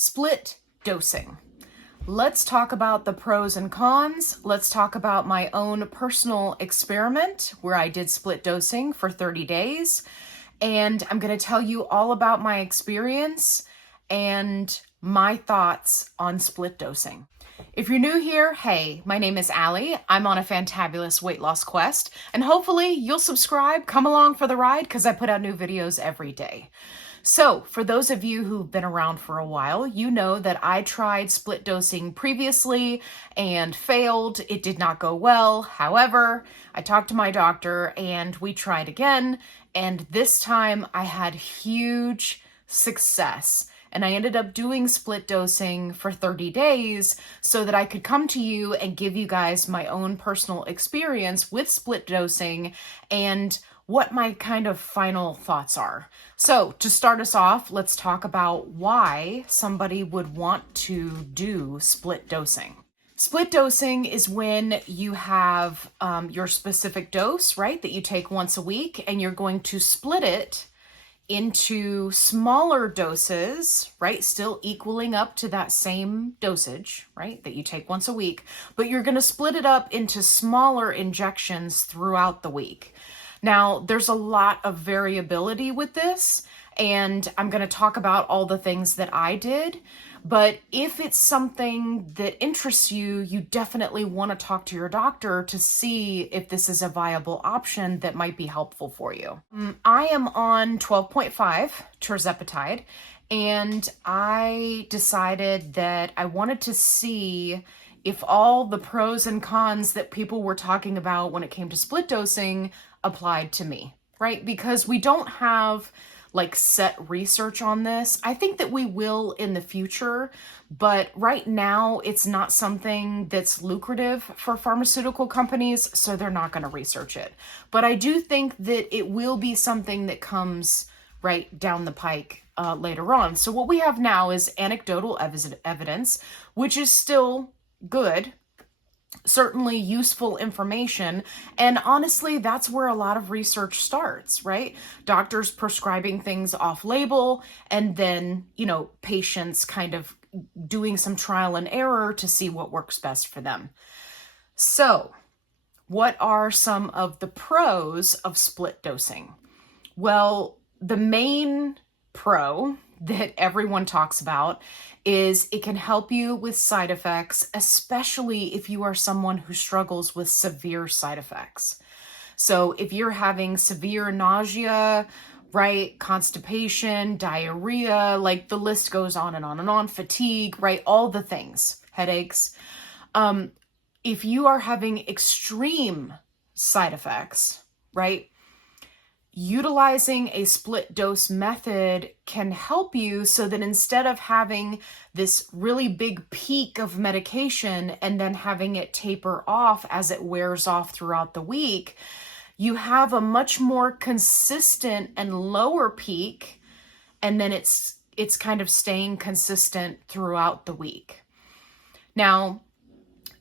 Split dosing. Let's talk about the pros and cons. Let's talk about my own personal experiment where I did split dosing for 30 days. And I'm going to tell you all about my experience and my thoughts on split dosing. If you're new here, hey, my name is Allie. I'm on a fantabulous weight loss quest, and hopefully you'll subscribe, come along for the ride, because I put out new videos every day. So for those of you who've been around for a while, you know that I tried split dosing previously and failed. It did not go well. However, I talked to my doctor and we tried again, and this time I had huge success. And I ended up doing split dosing for 30 days so that I could come to you and give you guys my own personal experience with split dosing and what my kind of final thoughts are. So to start us off, let's talk about why somebody would want to do split dosing. Split dosing is when you have your specific dose, right, that you take once a week, and you're going to split it into smaller doses, right? Still equaling up to that same dosage, right? That you take once a week, but you're going to split it up into smaller injections throughout the week. Now, there's a lot of variability with this, and I'm going to talk about all the things that I did. But if it's something that interests you, you definitely want to talk to your doctor to see if this is a viable option that might be helpful for you. I am on 12.5 Tirzepatide, and I decided that I wanted to see if all the pros and cons that people were talking about when it came to split dosing applied to me, right? Because we don't have like set research on this. I think that we will in the future, but right now it's not something that's lucrative for pharmaceutical companies, so they're not going to research it. But I do think that it will be something that comes right down the pike later on. So what we have now is anecdotal evidence, which is still good, certainly useful information. And honestly, that's where a lot of research starts, right? Doctors prescribing things off label, and then, patients kind of doing some trial and error to see what works best for them. So what are some of the pros of split dosing? Well, the main pro that everyone talks about is it can help you with side effects, especially if you are someone who struggles with severe side effects. So if you're having severe nausea, right, constipation, diarrhea, like the list goes on and on and on, fatigue, right, all the things, headaches. If you are having extreme side effects, right, utilizing a split dose method can help you so that instead of having this really big peak of medication and then having it taper off as it wears off throughout the week, you have a much more consistent and lower peak, and then it's kind of staying consistent throughout the week. Now,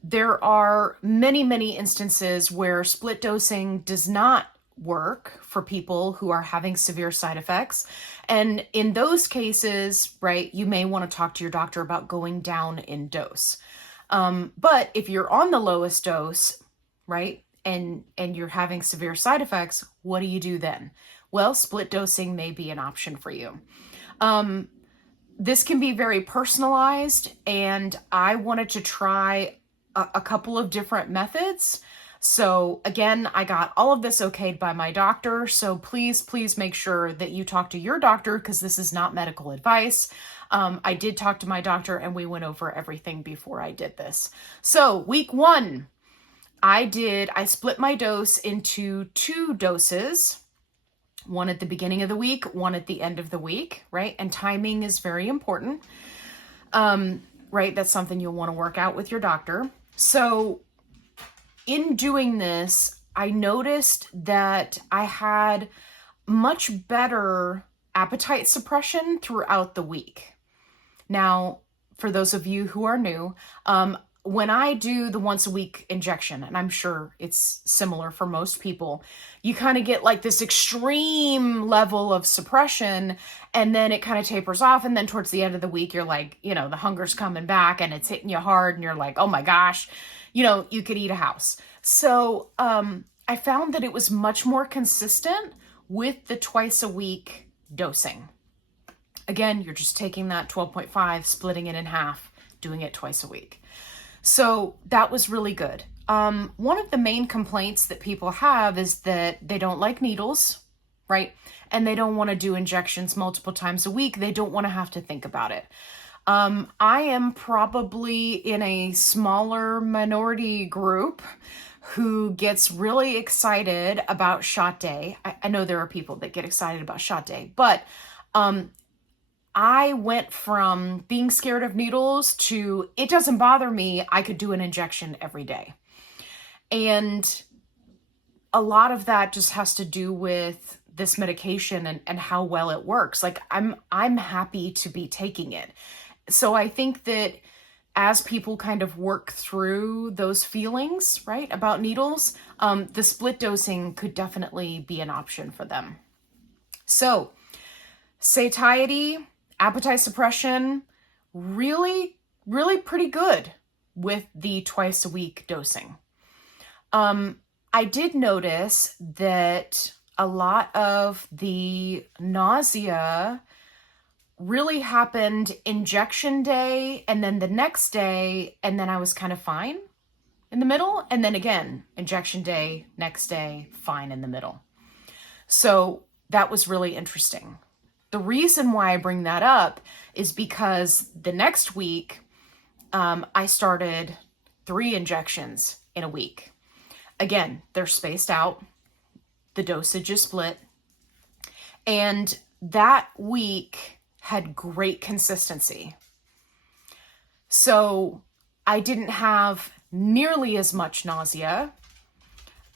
there are many, many instances where split dosing does not work for people who are having severe side effects. And in those cases, right, you may want to talk to your doctor about going down in dose. But if you're on the lowest dose, right, and you're having severe side effects, what do you do then? Well, split dosing may be an option for you. This can be very personalized, and I wanted to try a couple of different methods. So again, I got all of this okayed by my doctor. So please make sure that you talk to your doctor, because this is not medical advice. I did talk to my doctor and we went over everything before I did this. So week 1, I split my dose into 2 doses, one at the beginning of the week, one at the end of the week, right? And timing is very important, right? That's something you'll want to work out with your doctor. So in doing this, I noticed that I had much better appetite suppression throughout the week. Now, for those of you who are new, when I do the once a week injection, and I'm sure it's similar for most people, you kind of get like this extreme level of suppression, and then it kind of tapers off. And then towards the end of the week, you're like, you know, the hunger's coming back and it's hitting you hard, and you're like, oh my gosh, you know, you could eat a house. So I found that it was much more consistent with the twice a week dosing. Again, you're just taking that 12.5, splitting it in half, doing it twice a week. So that was really good. One of the main complaints that people have is that they don't like needles, right? And they don't want to do injections multiple times a week. They don't want to have to think about it. I am probably in a smaller minority group who gets really excited about shot day. I know there are people that get excited about shot day, but I went from being scared of needles to it doesn't bother me. I could do an injection every day. And a lot of that just has to do with this medication and how well it works. Like I'm happy to be taking it. So I think that as people kind of work through those feelings, right, about needles, the split dosing could definitely be an option for them. So satiety, appetite suppression, really, really pretty good with the twice a week dosing. I did notice that a lot of the nausea really happened injection day and then the next day, and then I was kind of fine in the middle, and then again, injection day, next day, fine in the middle. So that was really interesting. The reason why I bring that up is because the next week, I started 3 injections in a week. Again, they're spaced out. The dosage is split. And that week had great consistency. So I didn't have nearly as much nausea.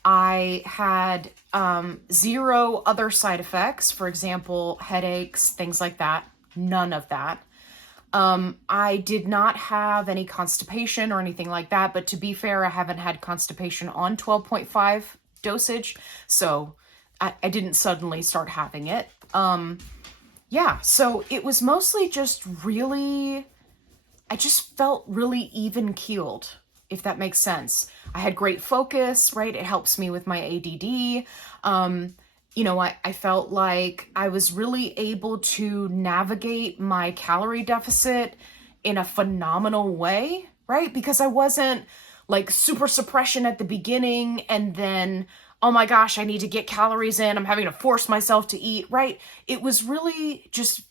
I had 0 other side effects, for example, headaches, things like that. None of that. I did not have any constipation or anything like that, but to be fair, I haven't had constipation on 12.5 dosage, so I didn't suddenly start having it. Yeah, so it was mostly just really, I just felt really even keeled, if that makes sense. I had great focus, right? It helps me with my ADD. You know, I felt like I was really able to navigate my calorie deficit in a phenomenal way, right? Because I wasn't like super suppression at the beginning and then, oh my gosh, I need to get calories in. I'm having to force myself to eat, right? It was really just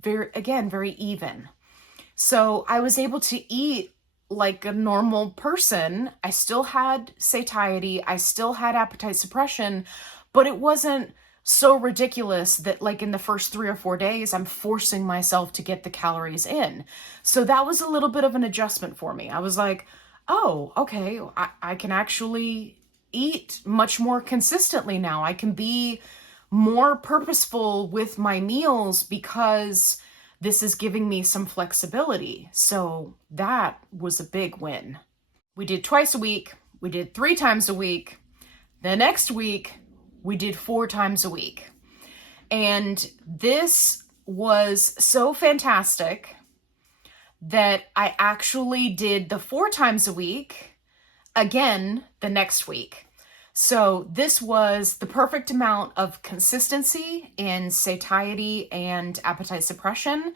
very even. So I was able to eat like a normal person. I still had satiety. I still had appetite suppression, but it wasn't so ridiculous that like in the first 3 or 4 days, I'm forcing myself to get the calories in. So that was a little bit of an adjustment for me. I was like, oh, okay, I can actually eat much more consistently now. I can be more purposeful with my meals because this is giving me some flexibility. So that was a big win. We did twice a week. We did 3 times a week. The next week, we did 4 times a week. And this was so fantastic that I actually did the 4 times a week again the next week. So this was the perfect amount of consistency in satiety and appetite suppression,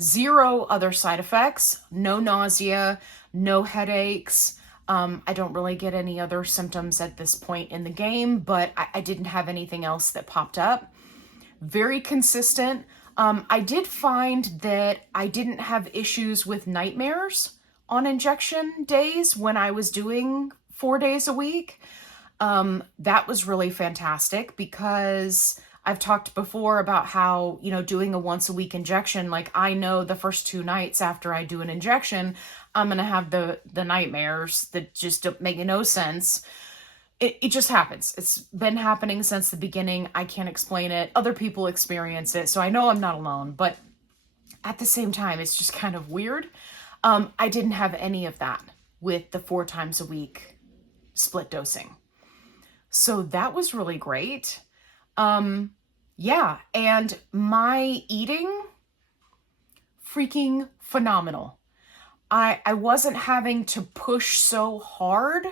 0 other side effects, no nausea, no headaches. I don't really get any other symptoms at this point in the game, but I didn't have anything else that popped up. Very consistent. I did find that I didn't have issues with nightmares on injection days when I was doing 4 days a week. That was really fantastic because I've talked before about how, you know, doing a once a week injection, like I know the first 2 nights after I do an injection, I'm going to have the nightmares that just don't make no sense. It just happens. It's been happening since the beginning. I can't explain it. Other people experience it. So I know I'm not alone, but at the same time, it's just kind of weird. I didn't have any of that with the 4 times a week split dosing. So that was really great. Yeah, and my eating, freaking phenomenal. I wasn't having to push so hard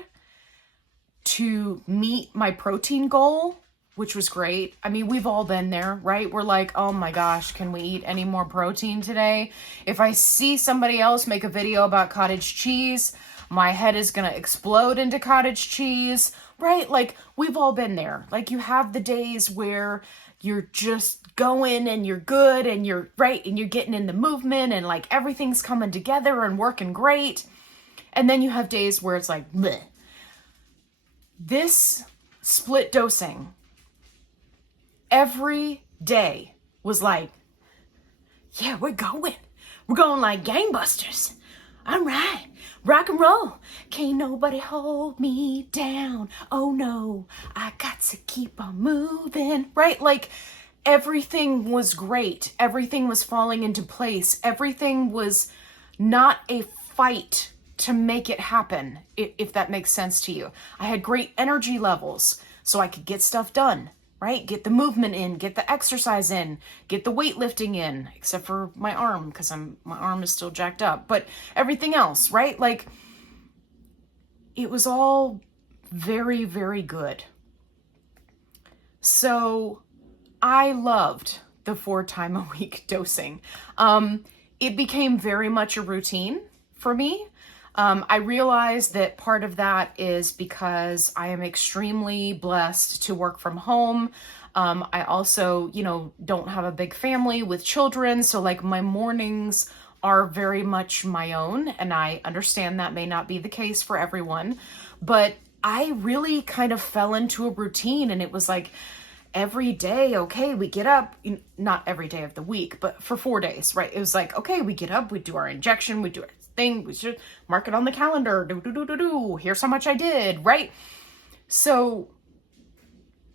to meet my protein goal, which was great. I mean, we've all been there, right? We're like, oh my gosh, can we eat any more protein today? If I see somebody else make a video about cottage cheese, my head is going to explode into cottage cheese, right? Like, we've all been there. Like, you have the days where you're just going and you're good and you're right and you're getting in the movement and like everything's coming together and working great. And then you have days where it's like, bleh. This split dosing every day was like, yeah, we're going like gangbusters. All right, rock and roll. Can't nobody hold me down. Oh no, I got to keep on moving. Right? Like, everything was great. Everything was falling into place. Everything was not a fight to make it happen, if that makes sense to you. I had great energy levels, so I could get stuff done. Right? Get the movement in, get the exercise in, get the weightlifting in, except for my arm, because my arm is still jacked up. But everything else, right? Like, it was all very, very good. So I loved the 4 time a week dosing. It became very much a routine for me. I realized that part of that is because I am extremely blessed to work from home. I also, don't have a big family with children. So like, my mornings are very much my own. And I understand that may not be the case for everyone, but I really kind of fell into a routine, and it was like, every day, okay, we get up, not every day of the week, but for 4 days, right? It was like, okay, we get up, we do our injection, we do our thing, we should mark it on the calendar, here's how much I did, right? So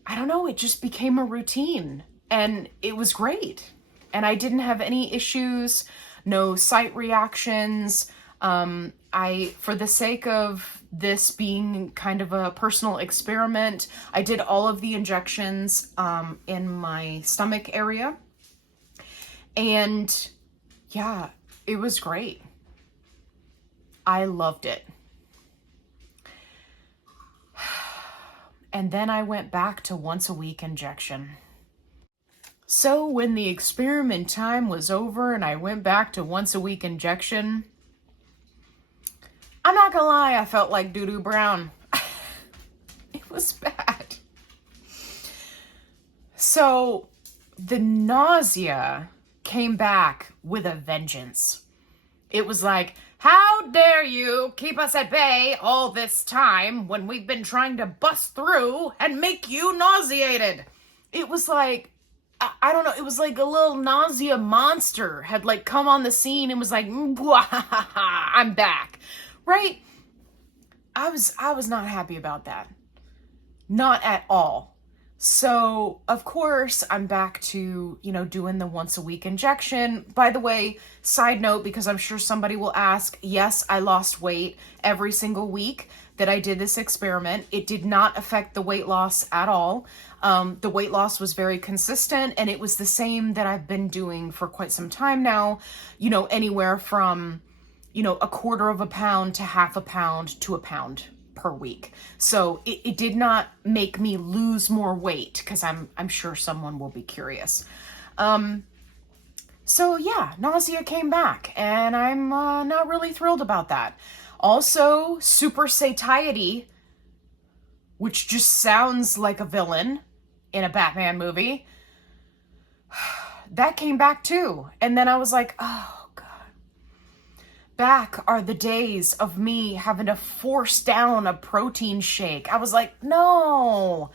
I don't know, it just became a routine, and it was great. And I didn't have any issues, no site reactions. For the sake of this being kind of a personal experiment, I did all of the injections in my stomach area. And yeah, it was great. I loved it. And then I went back to once a week injection. So when the experiment time was over and I went back to once a week injection, I'm not gonna lie, I felt like doo-doo brown. It was bad. So the nausea came back with a vengeance. It was like, how dare you keep us at bay all this time when we've been trying to bust through and make you nauseated? It was like, I don't know, it was like a little nausea monster had like come on the scene and was like, I'm back, right? I was not happy about that. Not at all. So, of course, I'm back to, doing the once a week injection. By the way, side note, because I'm sure somebody will ask, yes, I lost weight every single week that I did this experiment. It did not affect the weight loss at all. The weight loss was very consistent, and it was the same that I've been doing for quite some time now, anywhere from, a quarter of a pound to half a pound to a pound per week. So it did not make me lose more weight, because I'm sure someone will be curious. So yeah, nausea came back, and I'm not really thrilled about that. Also, super satiety, which just sounds like a villain in a Batman movie, that came back too. And then I was like, oh God. Back are the days of me having to force down a protein shake. I was like, no,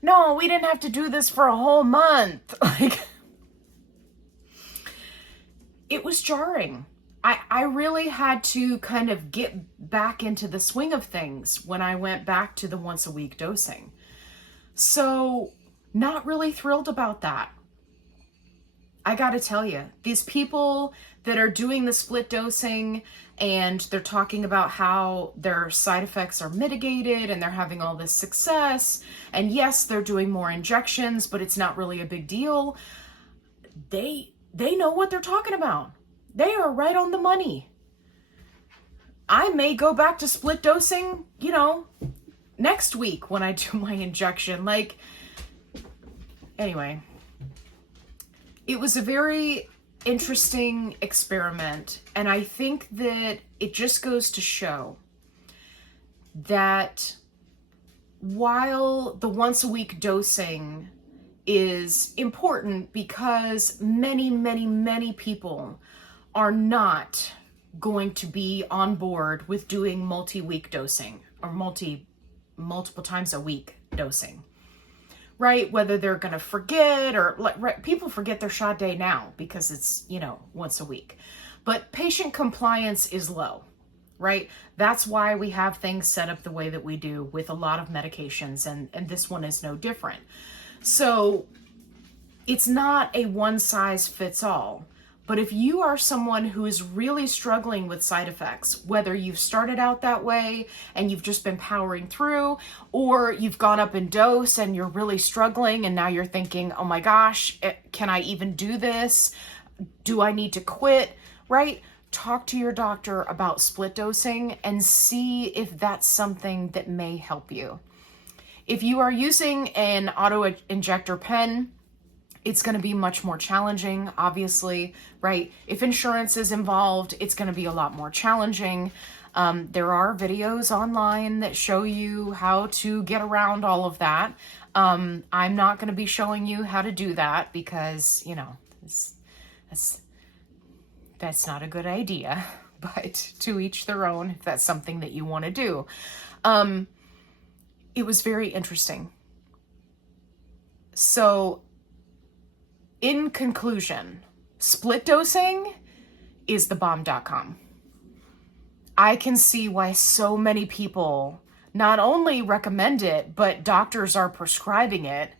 we didn't have to do this for a whole month. Like, it was jarring. I really had to kind of get back into the swing of things when I went back to the once a week dosing. So, not really thrilled about that. I gotta tell you, these people that are doing the split dosing, and they're talking about how their side effects are mitigated and they're having all this success. And yes, they're doing more injections, but it's not really a big deal. They know what they're talking about. They are right on the money. I may go back to split dosing, you know, next week when I do my injection. Like, anyway, it was a very interesting experiment, and I think that it just goes to show that while the once a week dosing is important, because many people are not going to be on board with doing multi-week dosing or multiple times a week dosing, right? Whether they're going to forget or right, people forget their shot day now because it's, you know, once a week. But patient compliance is low, right? That's why we have things set up the way that we do with a lot of medications, and this one is no different. So it's not a one size fits all. But if you are someone who is really struggling with side effects, whether you've started out that way and you've just been powering through, or you've gone up in dose and you're really struggling and now you're thinking, oh my gosh, can I even do this? Do I need to quit, right? Talk to your doctor about split dosing and see if that's something that may help you. If you are using an auto injector pen, it's going to be much more challenging, obviously, right? If insurance is involved, it's going to be a lot more challenging. There are videos online that show you how to get around all of that. I'm not going to be showing you how to do that because, you know, that's not a good idea, but to each their own if that's something that you want to do. It was very interesting. So, in conclusion, split dosing is thebomb.com. I can see why so many people not only recommend it, but doctors are prescribing it,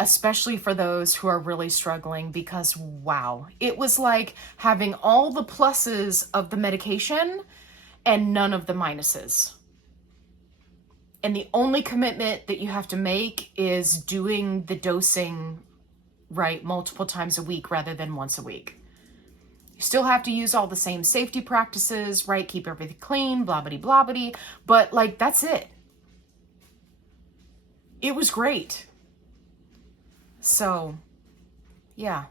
especially for those who are really struggling, because wow, it was like having all the pluses of the medication and none of the minuses. And the only commitment that you have to make is doing the dosing right multiple times a week rather than once a week. You still have to use all the same safety practices, right? Keep everything clean, blah, blah, blah, blah, but like, that's it. It was great. So, yeah.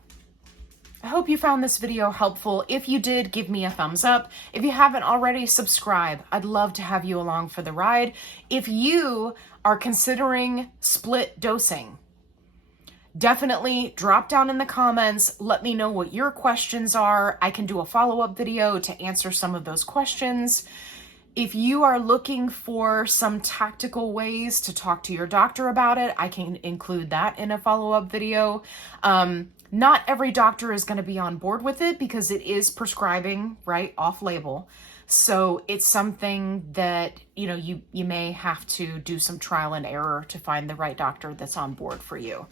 I hope you found this video helpful. If you did, give me a thumbs up. If you haven't already, subscribe. I'd love to have you along for the ride. If you are considering split dosing, definitely drop down in the comments. Let me know what your questions are. I can do a follow-up video to answer some of those questions. If you are looking for some tactical ways to talk to your doctor about it, I can include that in a follow-up video. Not every doctor is going to be on board with it because it is prescribing, right, off-label. So it's something that, you know, you may have to do some trial and error to find the right doctor that's on board for you.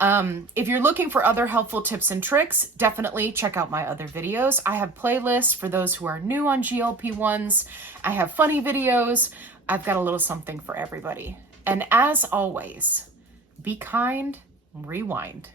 If you're looking for other helpful tips and tricks, definitely check out my other videos. I have playlists for those who are new on GLP1s. I have funny videos. I've got a little something for everybody. And as always, be kind, rewind.